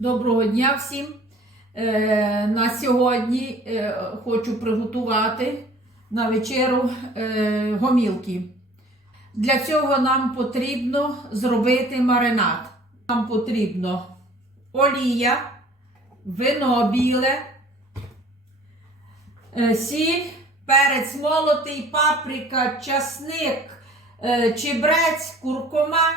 Доброго дня всім. Е, на сьогодні е, хочу приготувати на вечеру е, гомілки. Для цього нам потрібно зробити маринад. Нам потрібно олія, вино біле, сіль, перець молотий, паприка, часник, чебрець, куркума.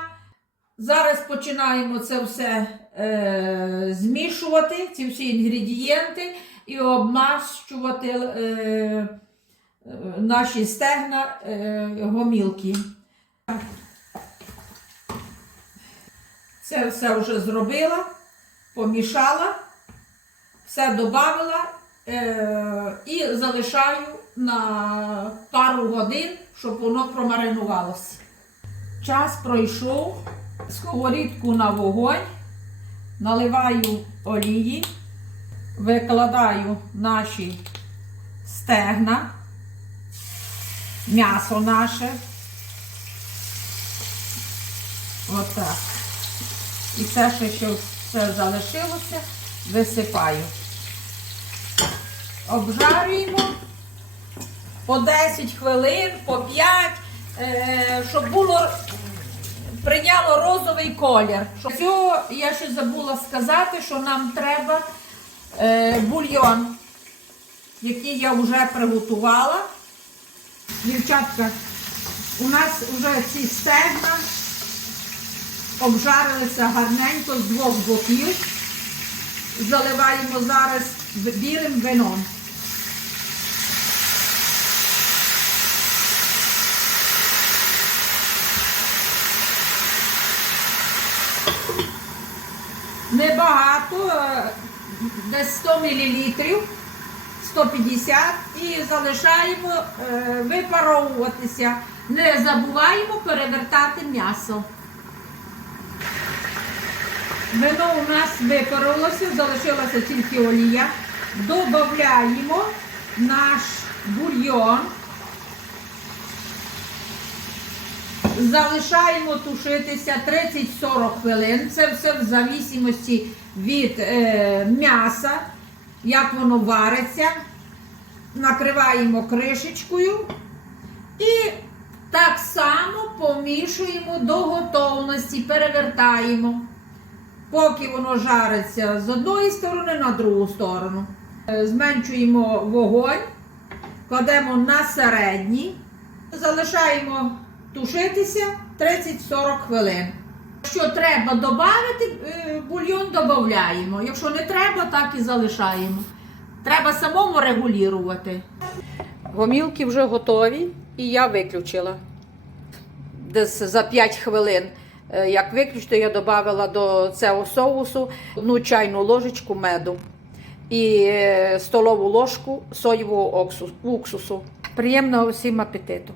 Зараз починаємо це все е, змішувати, ці всі інгредієнти, і обмащувати е, наші стегна е, гомілки. Це все вже зробила, помішала, все додала і залишаю на пару годин, щоб воно промаринувалося. Час пройшов, сковорідку на вогонь, наливаю олії, викладаю наші стегна, м'ясо наше. Отак. І ще, що все залишилося, висипаю. Обжарюємо по 10 хвилин, по 5, е, щоб було прийняло розовий колір. Цього я ще забула сказати, що нам треба е, бульйон, який я вже приготувала. Дівчатка, у нас вже ці стегна обжарилися гарненько з двох боків. Заливаємо зараз білим вином. Небагато, е, десь 100 мл, 150 і залишаємо е, випаровуватися. Не забуваємо перевертати м'ясо. Вино у нас випарилося, залишилася тільки олія. Додаємо наш бульйон. Залишаємо тушитися 30-40 хвилин. Це все в зависимості від е, м'яса, як воно вариться. Накриваємо кришечкою і так само помішуємо до готовності, перевертаємо, поки воно жариться з одної сторони на другу сторону. Е, Зменшуємо вогонь, кладемо на середній, залишаємо тушитися 30-40 хвилин. Якщо треба додати е, бульйон, додаємо. Якщо не треба, так і залишаємо. Треба самому регулювати. Гомілки вже готові і я виключила. Десь за 5 хвилин. Е, Як виключити, я додала до цього соусу одну чайну ложечку меду і е, столову ложку соєвого уксусу. Приємного всім апетиту!